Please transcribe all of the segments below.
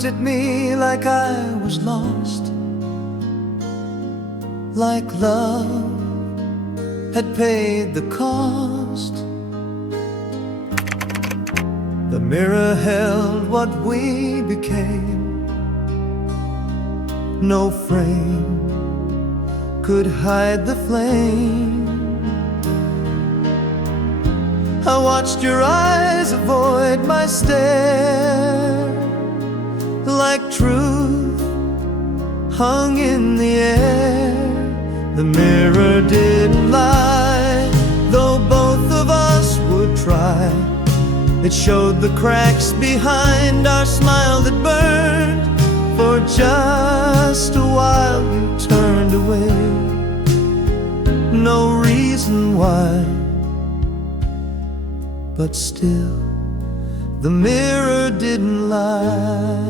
looked at me like I was lost, like love had paid the cost. The mirror held what we became. No frame could hide the flame. I watched your eyes avoid my stare, like truth hung in the air. The mirror didn't lie, though both of us would try. It showed the cracks behind our smile that burned. For just a while you turned away, no reason why, but still the mirror didn't lie.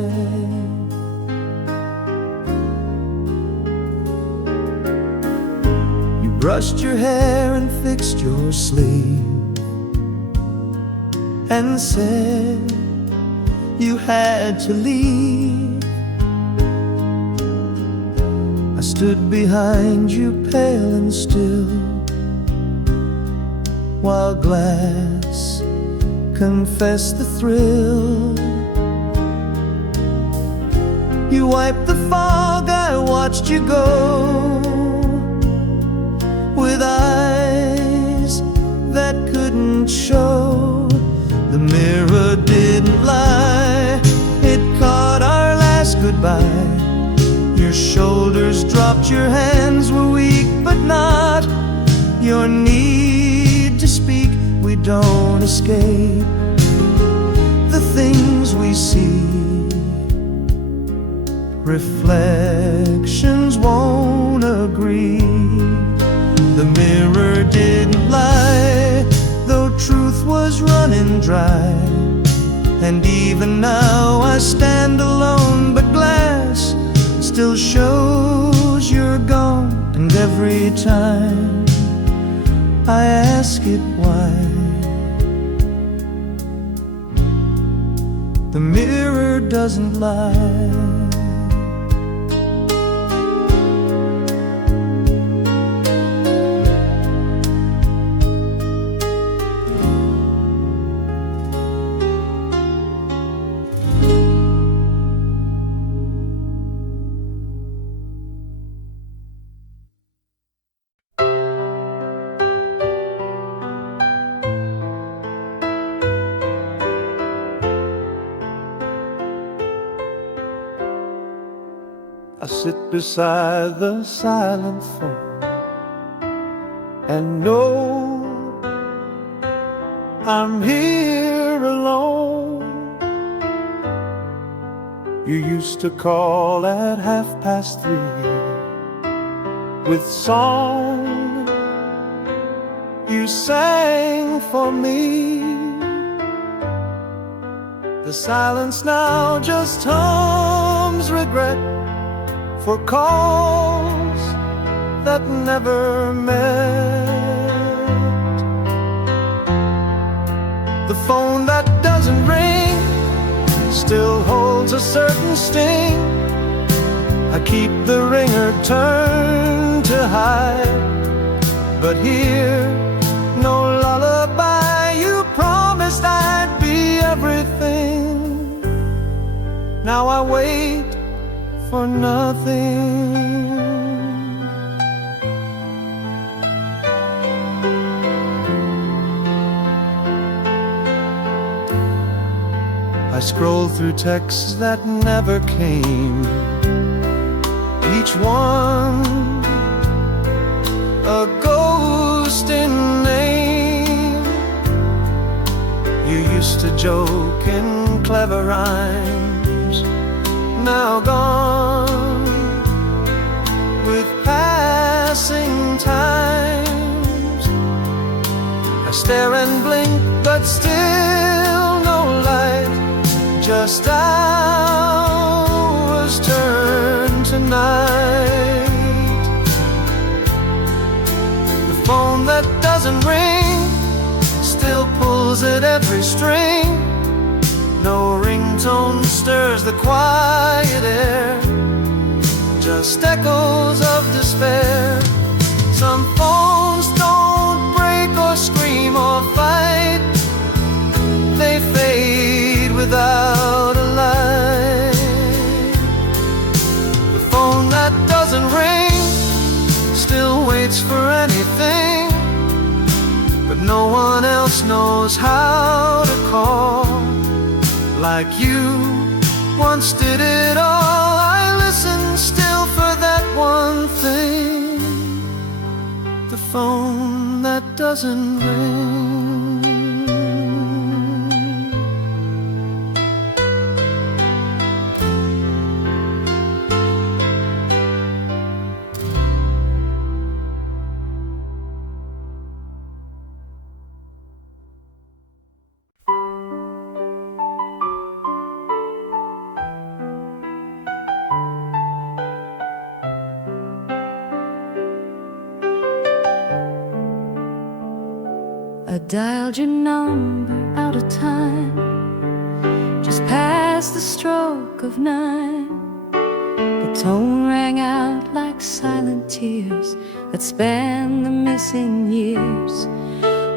You brushed your hair and fixed your sleeve and said you had to leave. I stood behind you pale and still, while glass confessed the thrill. You wiped the fog, I watched you go, with eyes that couldn't show. The mirror didn't lie, it caught our last goodbye. Your shoulders dropped, your hands were weak, but not your need to speak. We don't escape the things we see. Reflections won't agree. The mirror didn't lie, though truth was running dry. And even now I stand alone, but glass still shows you're gone. And every time I ask it why, the mirror doesn't lie. I sit beside the silent phone and know I'm here alone. You used to call at 3:30 with song you sang for me. The silence now just hums regret for calls that never met. The phone that doesn't ring still holds a certain sting. I keep the ringer turned to hide, but here, no lullaby. You promised I'd be everything. Now I wait for nothing. I scroll through texts that never came, each one a ghost in name. You used to joke in clever rhymes, now gone with passing times. I stare and blink, but still no light, just hours turn to night. The phone that doesn't ring still pulls at every string. No ringtone stirs stirs the quiet air, just echoes of despair. Some phones don't break or scream or fight, they fade without a light. The phone that doesn't ring still waits for anything, but no one else knows how to call like you once did it all. I listen still for that one thing, the phone that doesn't ring. I dialed your number out of time, just past the stroke of 9. The tone rang out like silent tears that span the missing years.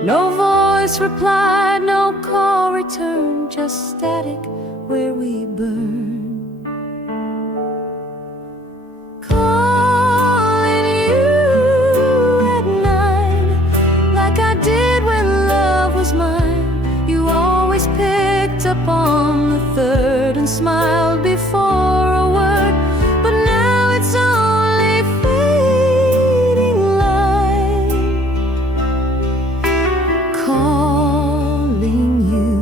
No voice replied, no call returned, just static where we burned. Up on the third and smiled before a word, but now it's only fading light, calling you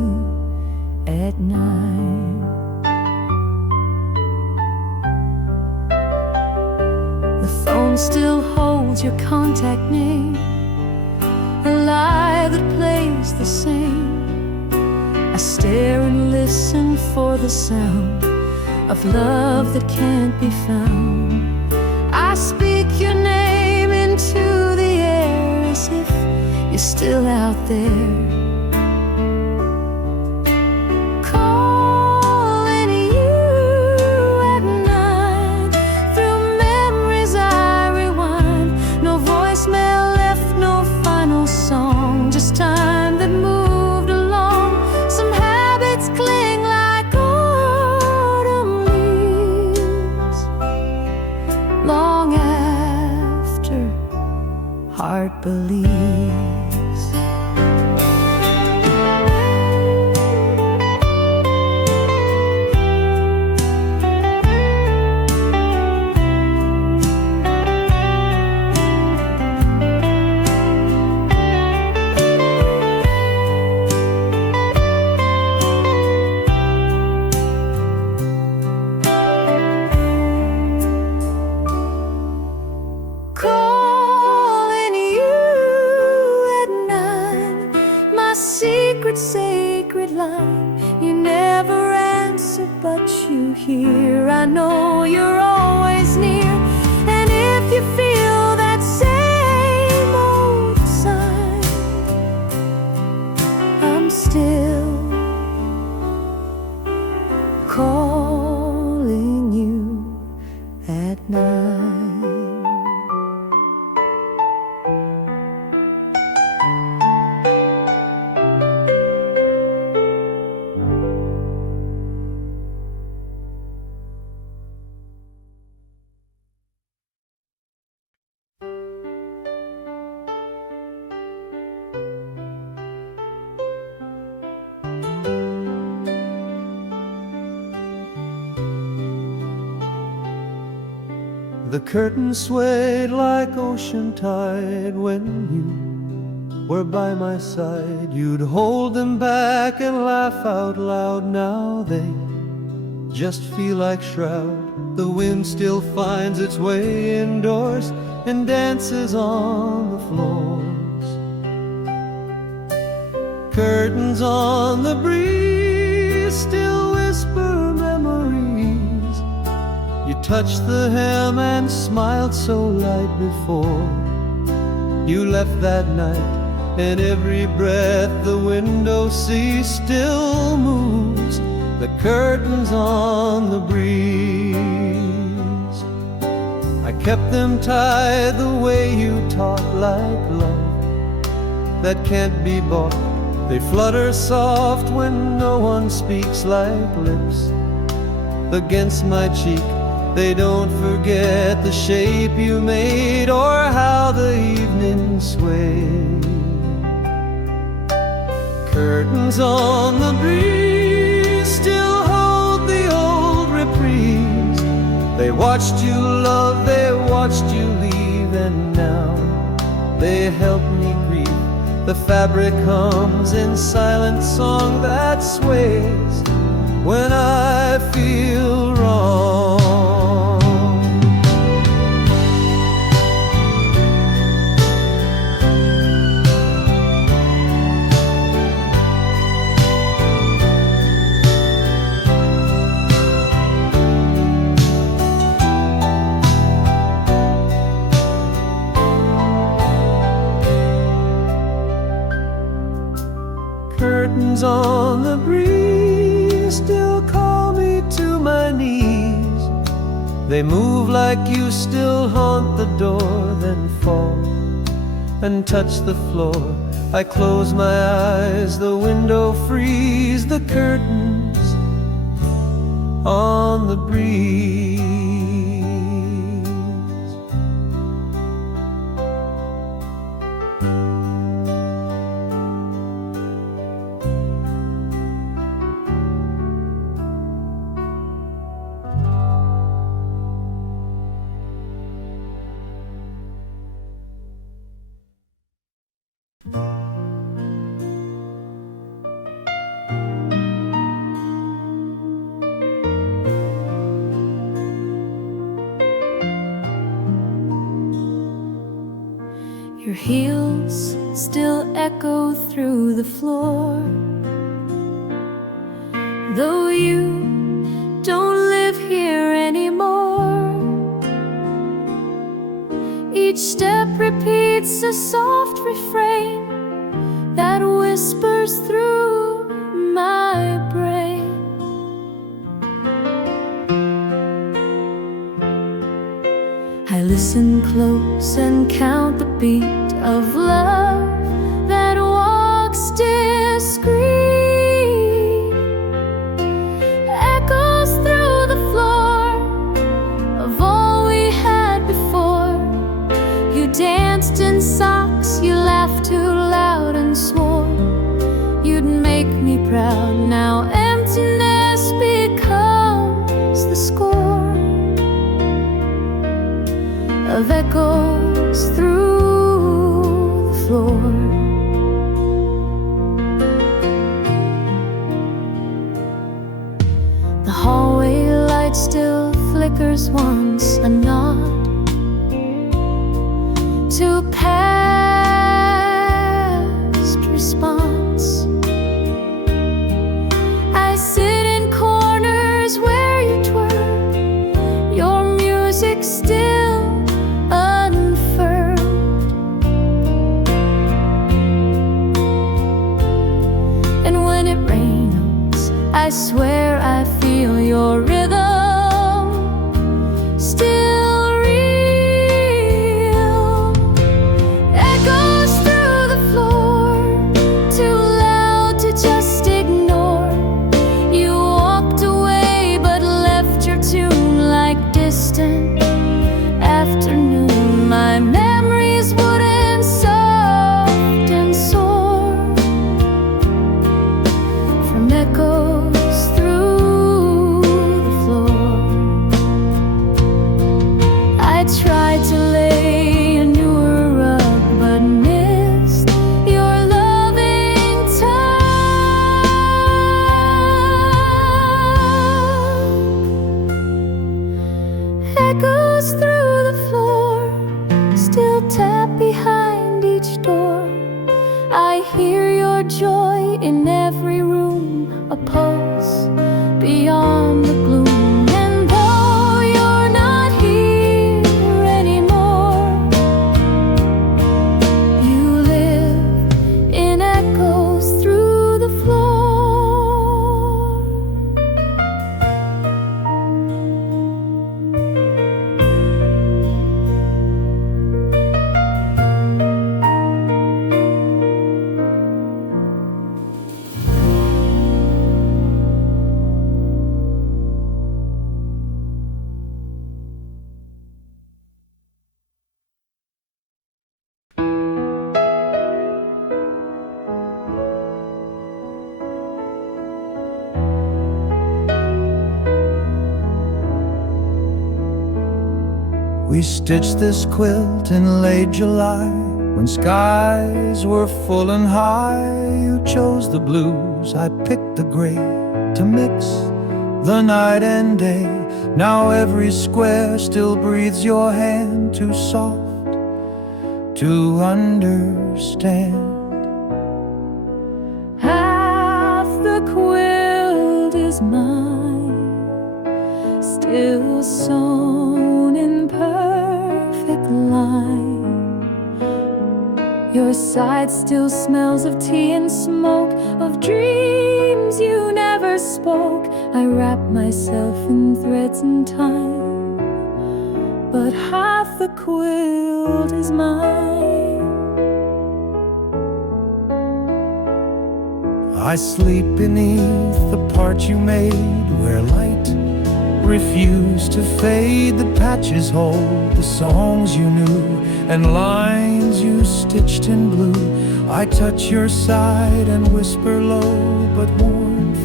at night. The phone still holds your contact name, a lie that plays the same. I stare and listen for the sound of love that can't be found. I speak your name into the air as if you're still out there, calling you at night. Through memories I rewind, no voicemail left, no final song, just time that moved along. Some habits cling like autumn leaves, long after heart believes. Sacred line, you never answer, but you hear. I know you're always near, and if you feel that same old sign, I'm still calling you at night. The curtains swayed like ocean tide when you were by my side. You'd hold them back and laugh out loud. Now they just feel like shroud. The wind still finds its way indoors and dances on the floors. Curtains on the breeze still whisper memories. You touched the hem and smiled so light before you left that night, and every breath the window sea still moves. the curtains on the breeze. I kept them tied the way you taught, like love that can't be bought. They flutter soft when no one speaks, like lips against my cheek. They don't forget the shape you made or how the evening swayed. Curtains on the breeze still hold the old reprise. They watched you love, they watched you leave, and now they help me grieve. The fabric hums in silent song that sways when I feel wrong. Curtains on the breeze still call me to my knees. They move like you still haunt the door, then fall and touch the floor. I close my eyes, the window frees, the curtains on the breeze. Your heels still echo through the floor, though you don't live here anymore. Each step repeats a soft refrain that whispers through my brain. I listen close and count the beat of love that walks discreet, echoes through the floor of all we had before. You danced in socks, you laughed too loud and swore you'd make me proud. Now emptiness becomes the score of echoes through the floor. The hallway light still flickers once, a nod to past response. I sit in corners where you twirl, your music still unfurled. And when it rains, I swear I feel your rhythm still real. Echoes through the floor, too loud to just ignore. You walked away but left your tune like distant afternoon. My memories wooden, soft and sore from echoes through the floor. I tried to lay a newer rug but missed your loving tug. Echoes through the floor still tap behind each door. I hear your joy in every room, a pulse beyond the gloom. And though you're not here anymore, you live in echoes through the floor. We stitched this quilt in late July, when skies were full and high. You chose the blues, I picked the gray, to mix the night and day. Now every square still breathes your hand, too soft to understand. Half the quilt is mine, still sewn in perfect line. Your side still smells of tea and smoke, of dreams you never spoke. I wrap myself in threads and time, but half the quilt is mine. I sleep beneath the part you made, where light refused to fade. The patches hold the songs you knew, and lines you stitched in blue. I touch your side and whisper low, but warmth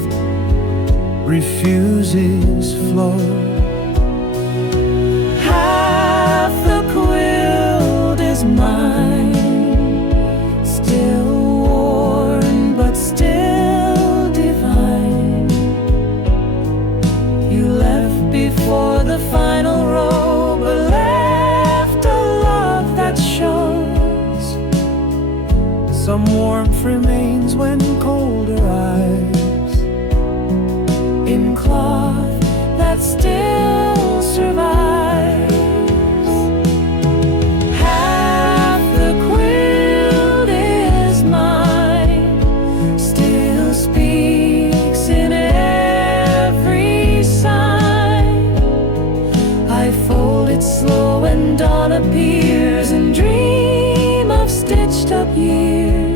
refuses flow. Half the quilt is mine, still worn but still divine. You left before the final row, but left a love that shows. Some warmth remains when colder eyes, In cloth that still survives. Half the quilt is mine, still speaks in every sign. I fold it slow when dawn appears, and dream of stitched up years.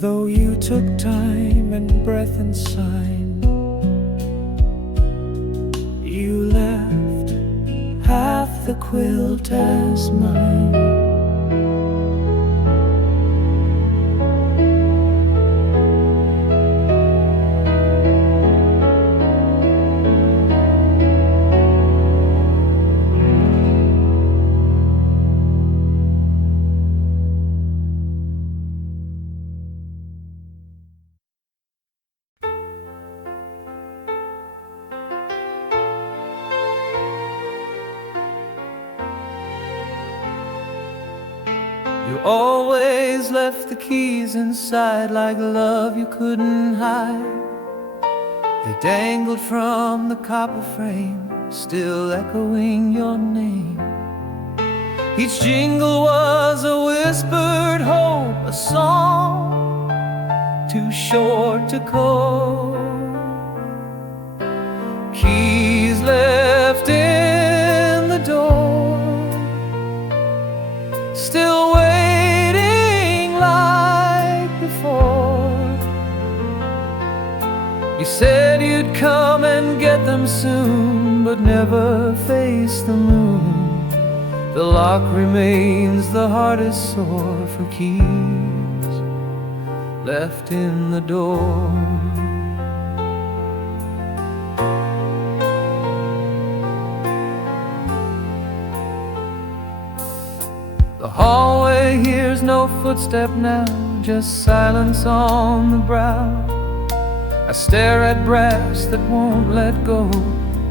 though you took time and breath and sign. You left half the quilt as mine. You always left the keys inside, like love you couldn't hide. They dangled from the copper frame, still echoing your name. Each jingle was a whispered hope, a song too short to call. Keys left in the door, still waiting like before. You said you'd come and get them soon, but never face the moon. The lock remains the hardest sore for keys left in the door. The hallway hears no footstep now, just silence on the brow. I stare at brass that won't let go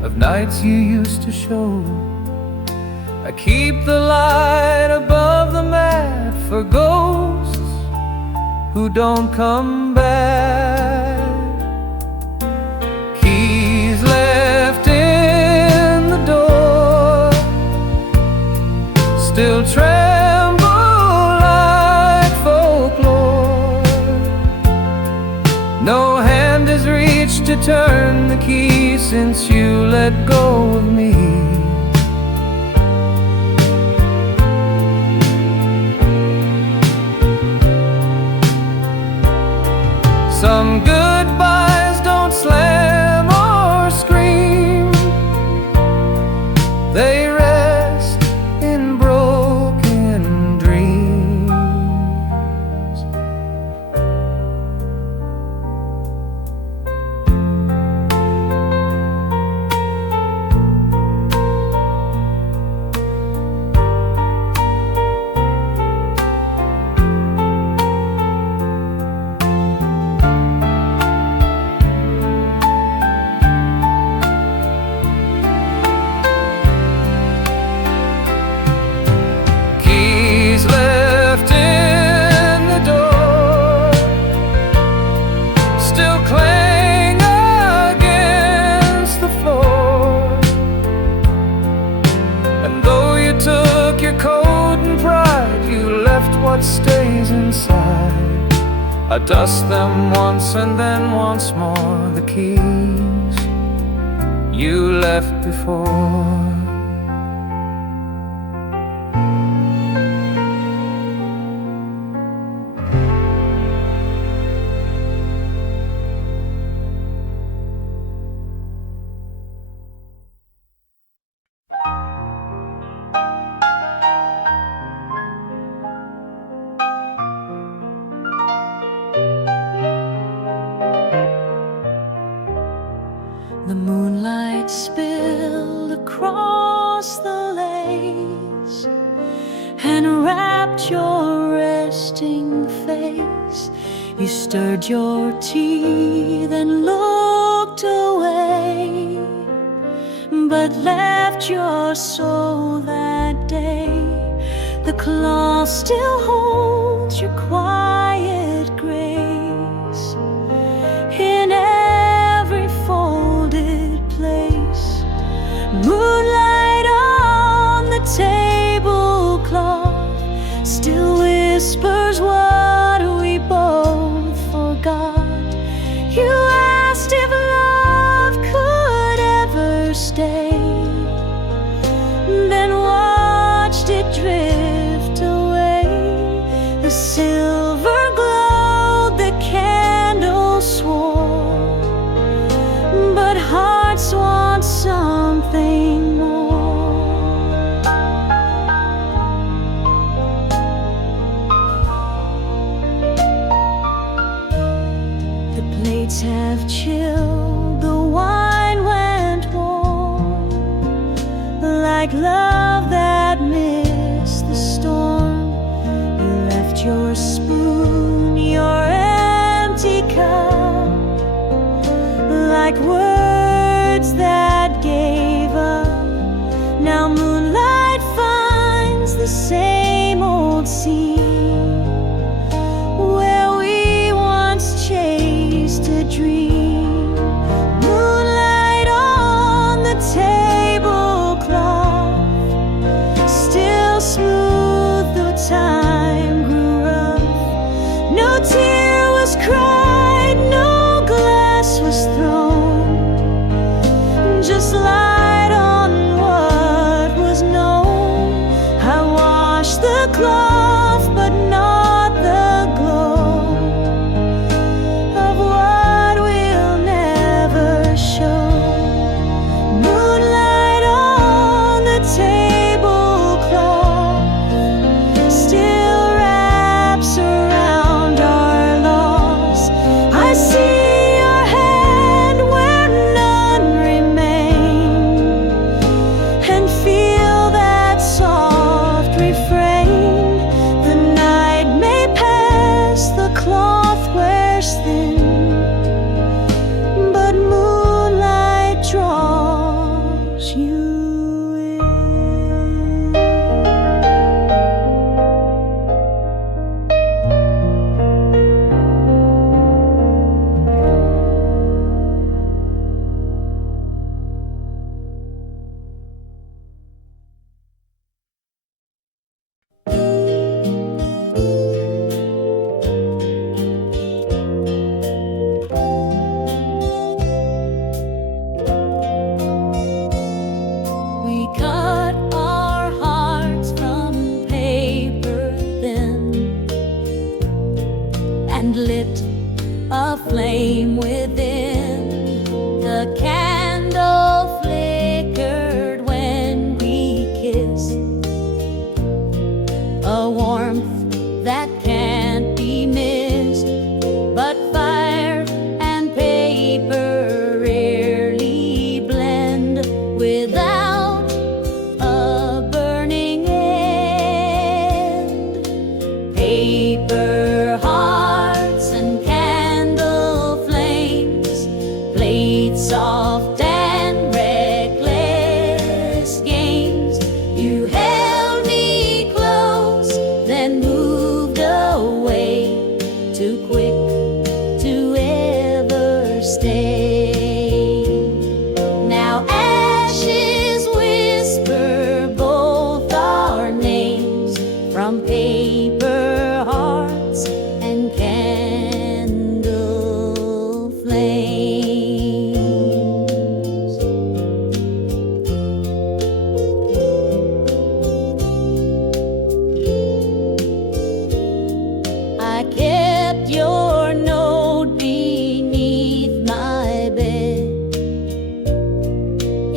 of nights you used to show. I keep the light above the mat for ghosts who don't come back. Keys left in the door, still tremble like folklore. No hand has reached to turn the key since you let go of me. Some goodbyes don't slam or scream, they rest in broken dreams. I dust them once and then once more, the keys you left before. The moonlight spilled across the lace and wrapped your resting face. You stirred your tea, then looked away, but left your soul that day. The cloth still holds your quiet grace in every folded place. Moonlight on the tablecloth still whispers what we both forgot. You asked if love could ever stay, then watched it drift away. The silver glowed, the candle swore, but hearts want something more. The plates have chilled, the wine went warm, like love that missed the storm. You left your spoon, your empty cup, like words that gave up. Now moonlight finds the same old scene where we once chased a dream. Moonlight on the tablecloth still smooth, though time grew rough. No tear was cried, no glass was thrown, just light on what was known. I washed the cloth, but not the glow of what will never show. Moonlight on the tablecloth still wraps around our loss. I see your hand where none remain, and feel that soft refrain. The night may pass, the cloth wears thin, but moonlight draws you in.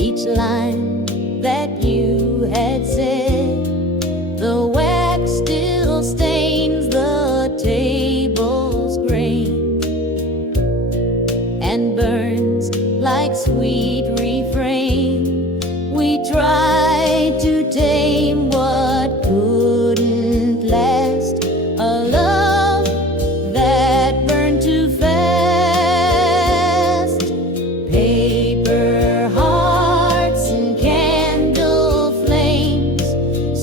each line that you had said. The wax still stains the table's grain and burns like sweet refrain. We tried to tame what couldn't last, a love that burned too fast. Paper hearts and candle flames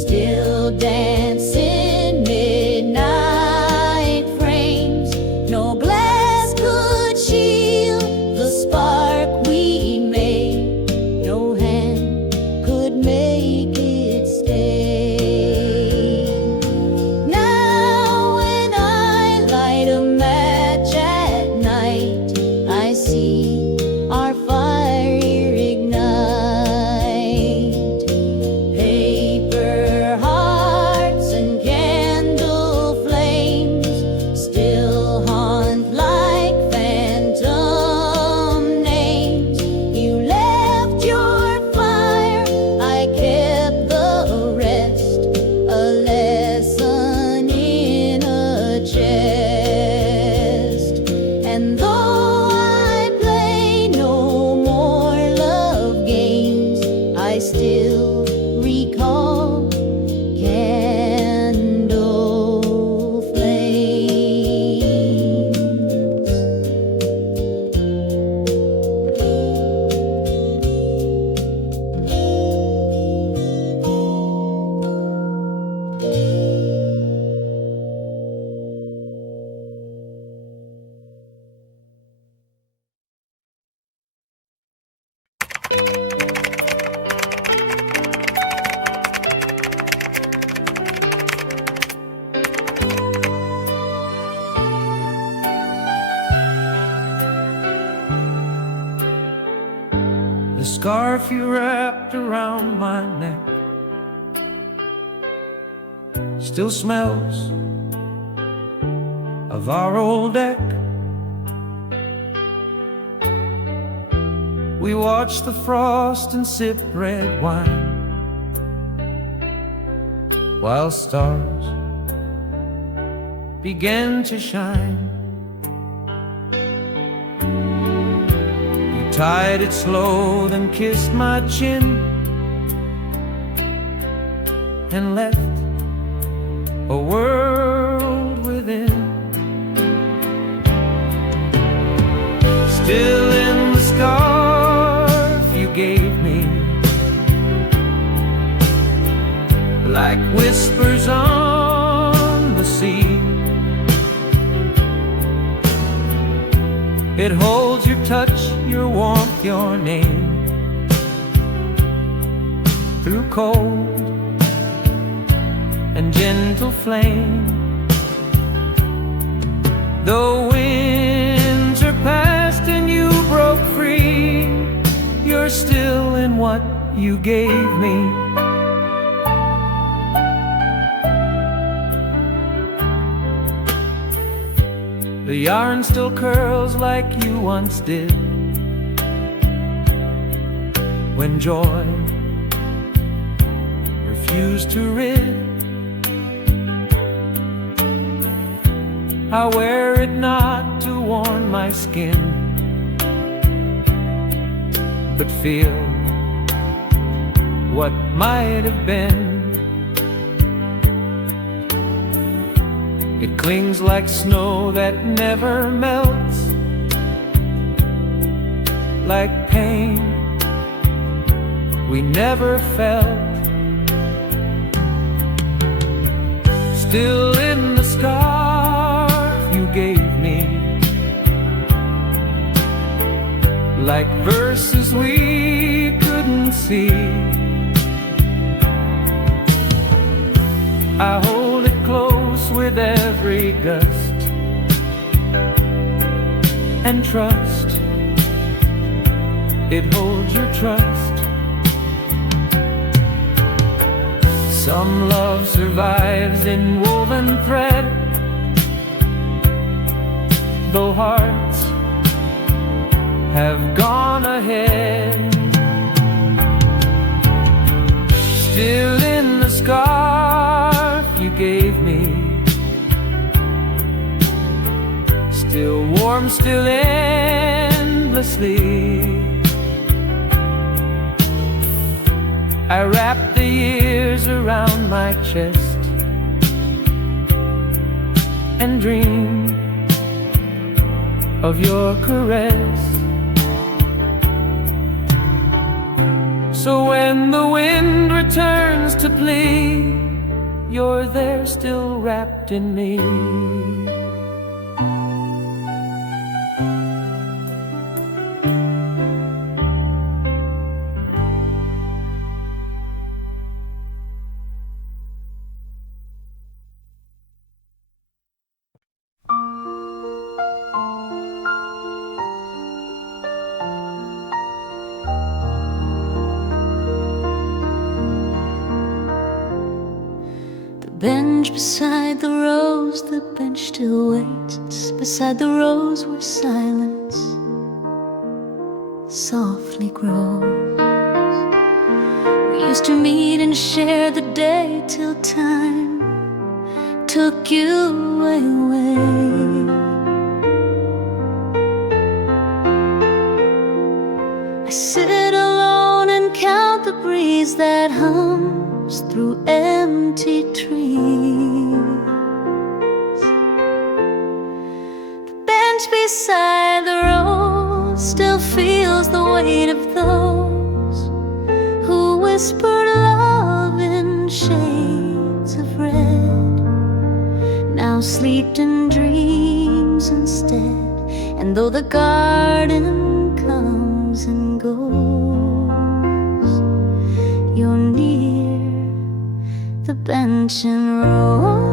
still dance in midnight frames. No glass could shield the spark we made, no hand could make it stay. Now when I light a match at night, I see our fire ignite. Paper hearts and candle flames still haunt like phantom names. You left your fire, I kept the rest, a lesson in a chest. And though I play no more love games, I still recall candle flames. The scarf you wrapped around my neck still smells of our old deck. We watch the frost and sip red wine while stars began to shine. You tied it slow, then kissed my chin and left a world within. Still in the scarf you gave me, like whispers on the sea. It holds your touch, your warmth, your name through cold and gentle flame. The winter passed and you broke free, you're still in what you gave me. The yarn still curls like you once did, when joy refused to rid. I wear it not to warm my skin, but feel what might have been. It clings like snow that never melts, like pain we never felt. Still in the scarf you gave me, like verses we couldn't see. I hold it close with every gust and trust it holds your trust. Some love survives in woven thread, though hearts have gone ahead. scarf you gave me, still warm, still endlessly. I wrap the years around my chest and dream of your caress. So when the wind returns to plea, you're there still wrapped in me. Bench beside the rose, the bench still waits beside the rose where silence softly grows. We used to meet and share the day till time took you away. I sit alone and count the breeze that hums through empty trees. The bench beside the road still feels the weight of those who whispered love in shades of red, now sleep in dreams instead. And though the garden comes and goes, you're near the bench and rose.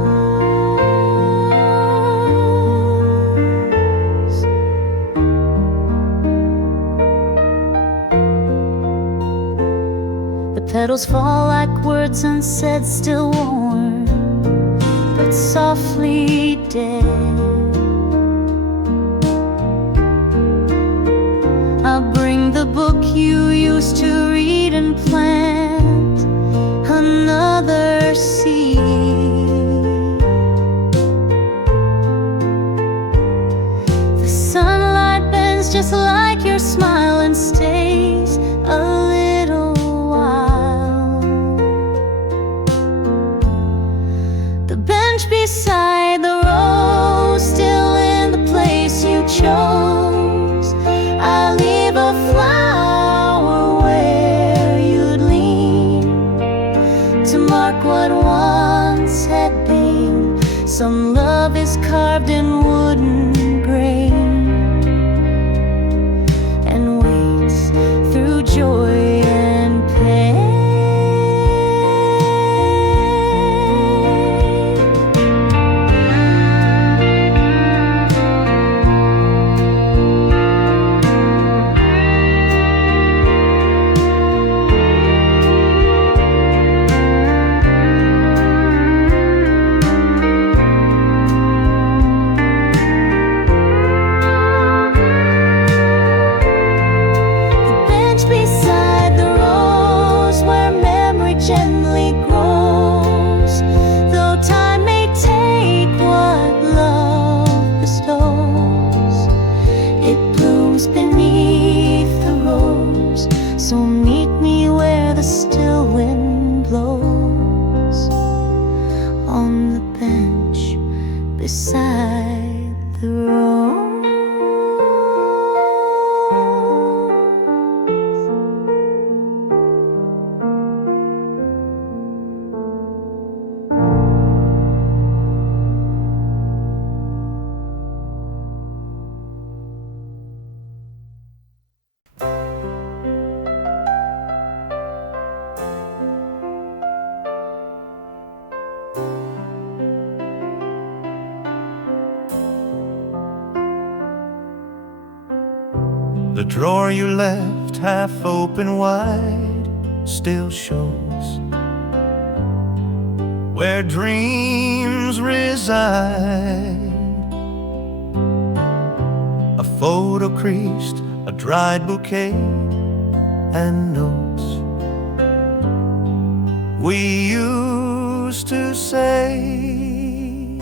The petals fall like words unsaid, still warm but softly dead. I'll bring the book you used to read and plant another seed. The sunlight bends just like your smile and stays a little while. The bench beside the rose, still in the place you chose. I leave a flower where you'd lean to mark what once had been. Some love is carved in wooden grain and waits through joy and pain. Gently grows, though time may take what love bestows. It blooms beneath the rose, so meet me where the still wind blows, on the bench beside the rose. The drawer you left half open wide still shows where dreams reside. A photo creased, a dried bouquet, and notes we used used to say.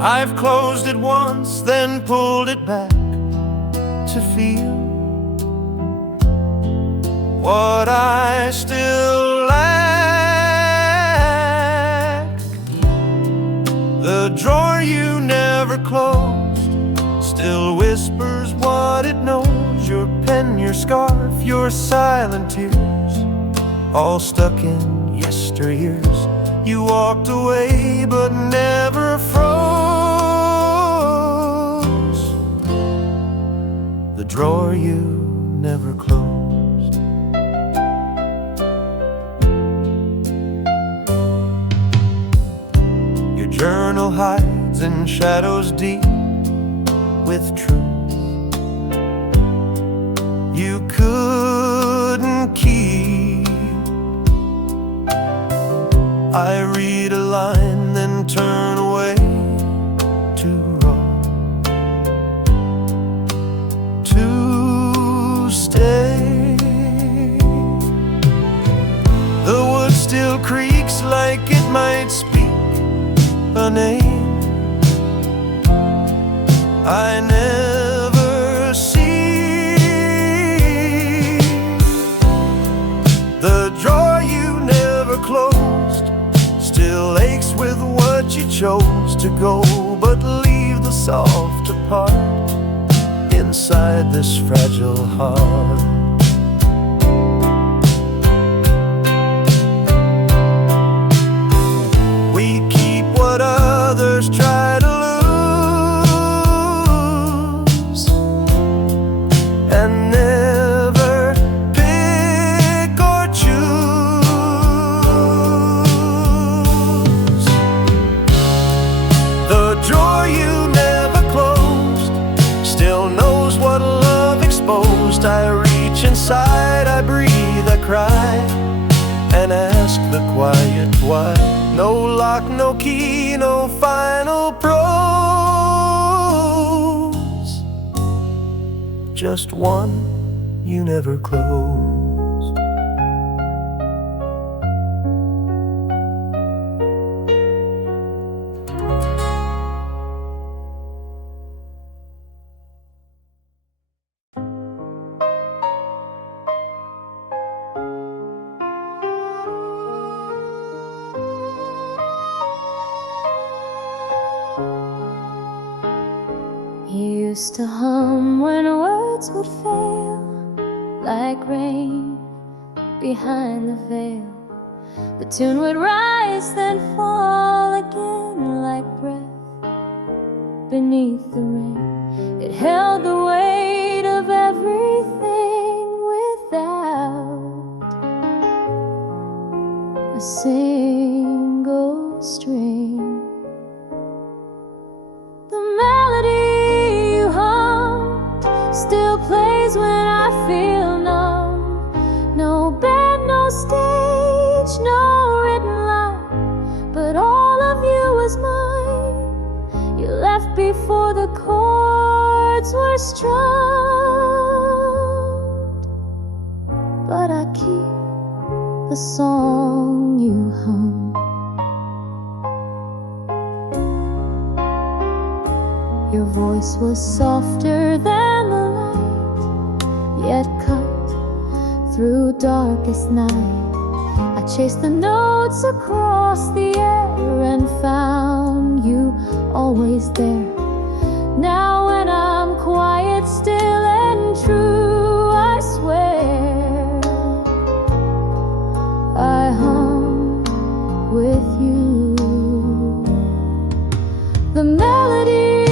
I've closed it once, then pulled it back to feel what I still lack. The drawer you never closed still whispers what it knows. Your pen, your scarf, your silent tears, all stuck in yesteryears. You walked away but never froze. The drawer you never closed. Your journal hides in shadows deep with truth you couldn't keep. I read a line, then turn away to wrong, to stay. The wood still creaks like it might speak a name I never see. The drawer you never closed still aches with what you chose to go, but leave the soft part inside this fragile heart. We keep what others try to lose, and never pick or choose. The drawer you never closed still knows what love exposed. I reach inside, I breathe, I cry, and ask the quiet why. No lock, no key, no final prose, just one you never closed. You used to hum when words would fail, like rain behind the veil. The tune would rise, then fall again, like breath beneath the rain. It held the weight of everything without a single string. The melody you hummed still plays when I feel numb. No bed, no stage, no written line, but all of you was mine. You left before the chords were strummed, but I keep the song you hum. Your voice was softer than the light, yet cut through darkest night. I chased the notes across the air and found you always there. Now when I'm quiet, still and true, I swear I hum with you. The melody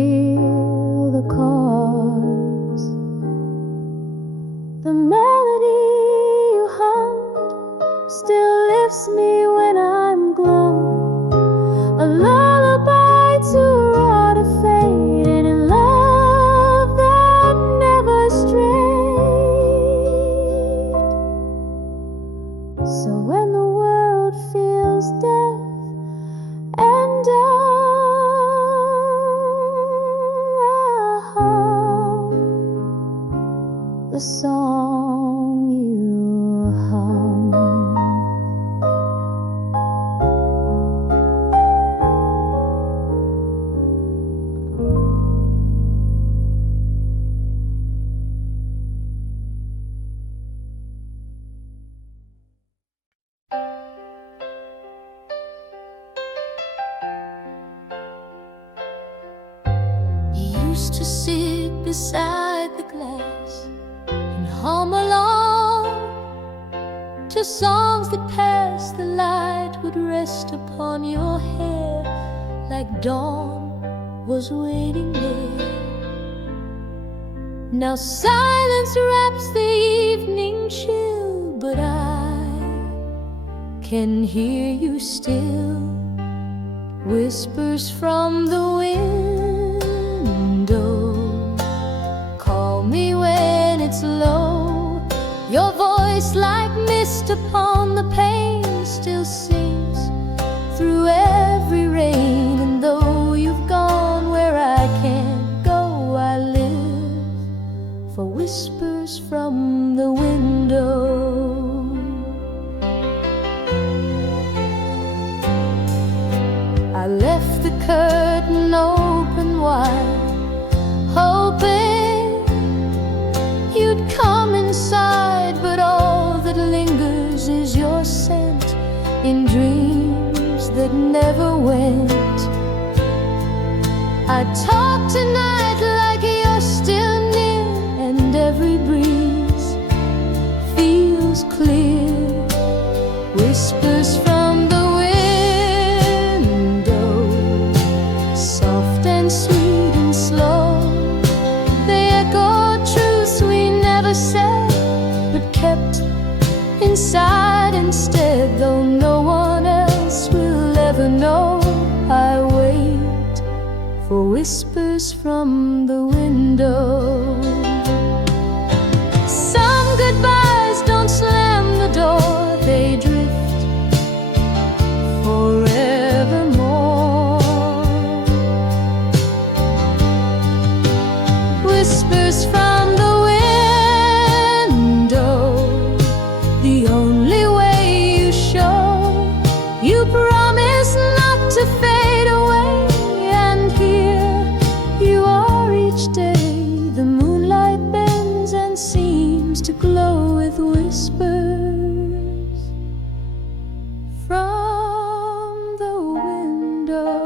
reveal the cause. The melody you hummed still lifts me when I'm glum. A lullaby to rot a fade in love that never strayed. So when the world feels deaf and dumb, I'll hum the song you hum. You used to sit beside the glass and hum along to songs that passed. The light would rest upon your hair like dawn was waiting there. Now silence wraps the evening chill, but I can hear you still. Whispers from the window call me when it's low. Your voice like mist upon the pane still sings through every rain. And though you've gone where I can't go, I live for whispers from the window. I left the curtain open wide, hoping you'd come inside. But all that lingers is your scent in dreams that never went. I talk tonight like you're still near, and every breeze feels clear. Whispers from the window, soft and sweet and slow. They echo truths we never said, but kept inside instead. Though no one else will ever know, I wait for whispers from the window. Some goodbyes don't slam the door, they drift forevermore. Whispers from the window, the only way you show. You promise not to fade away, and here you are each day. The moonlight bends and seems to glow with whispers from the window.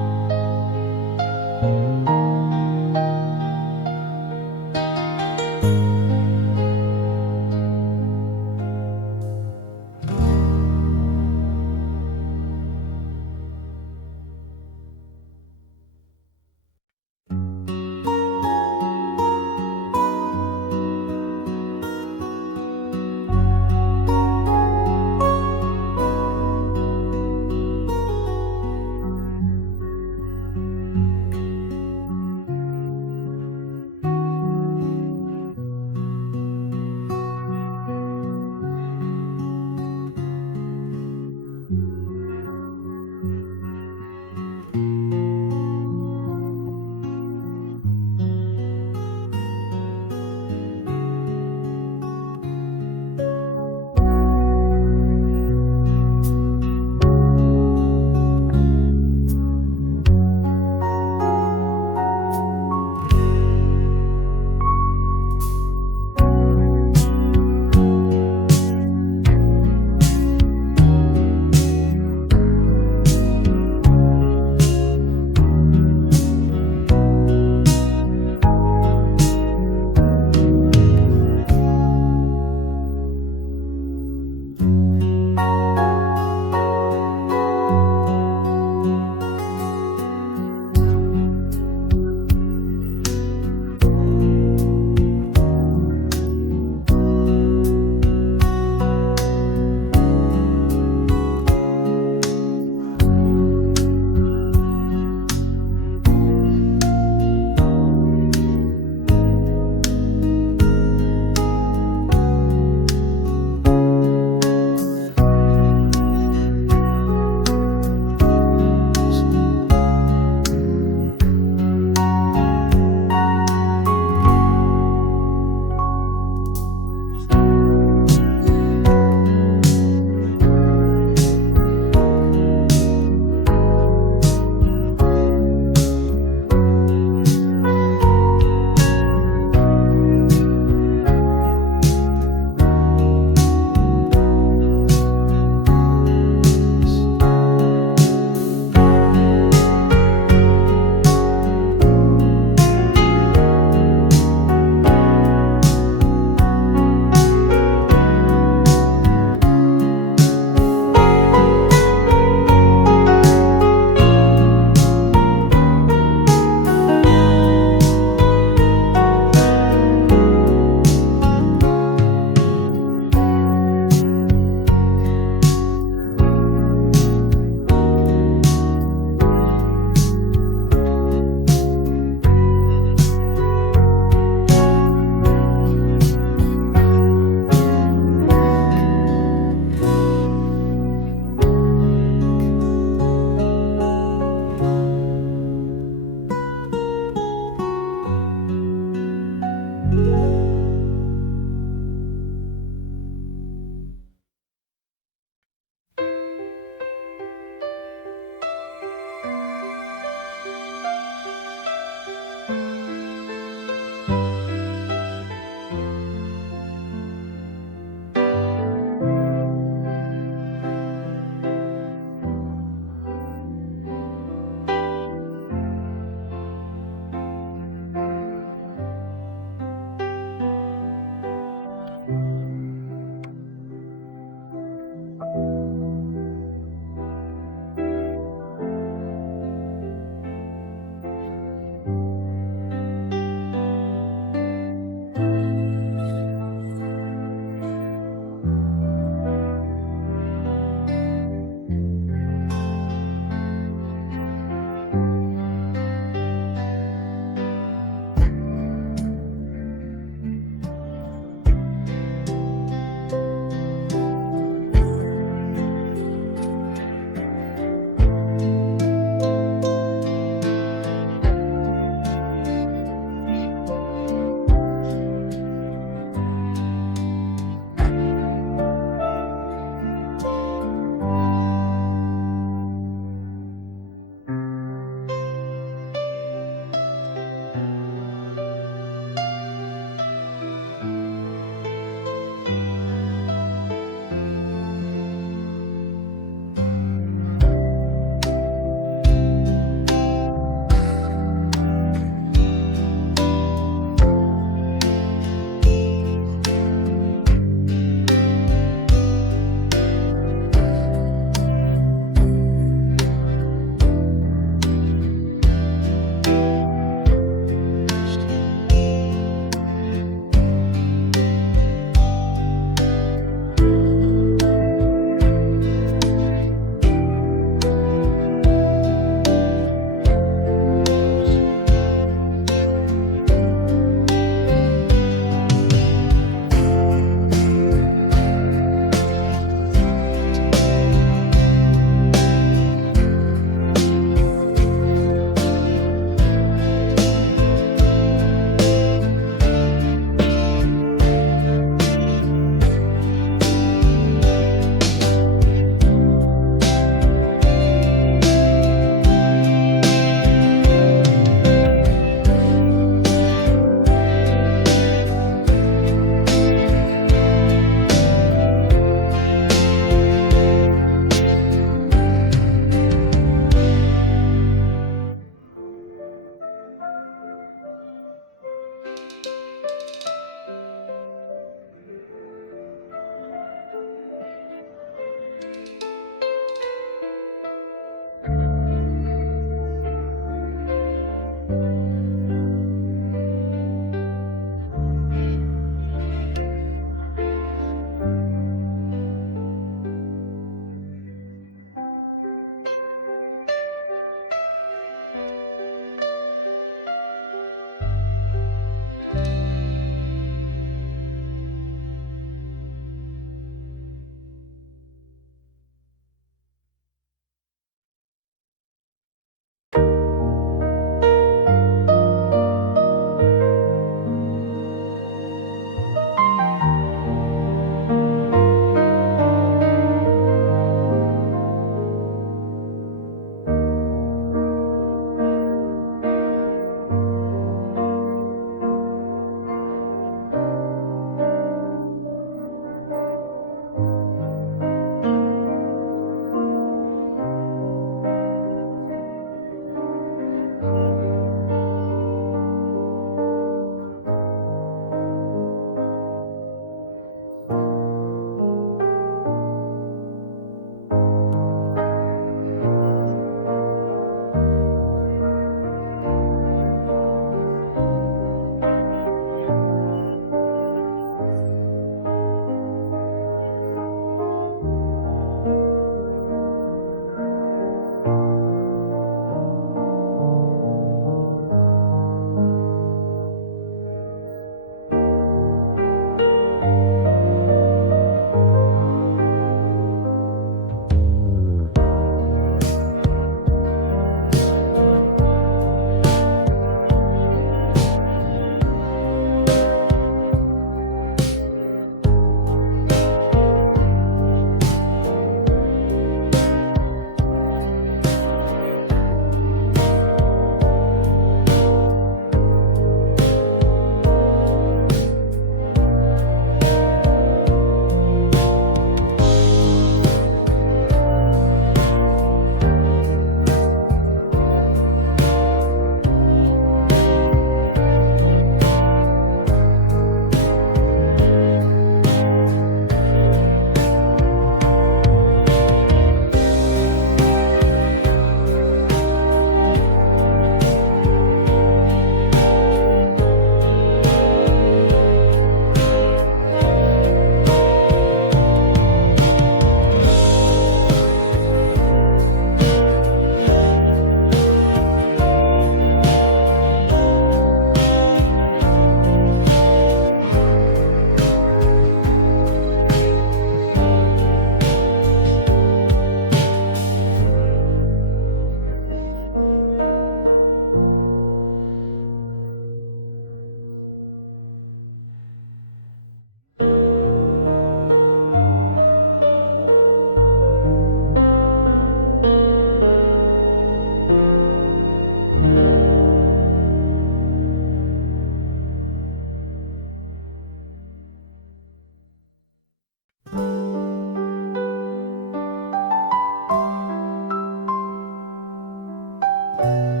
love.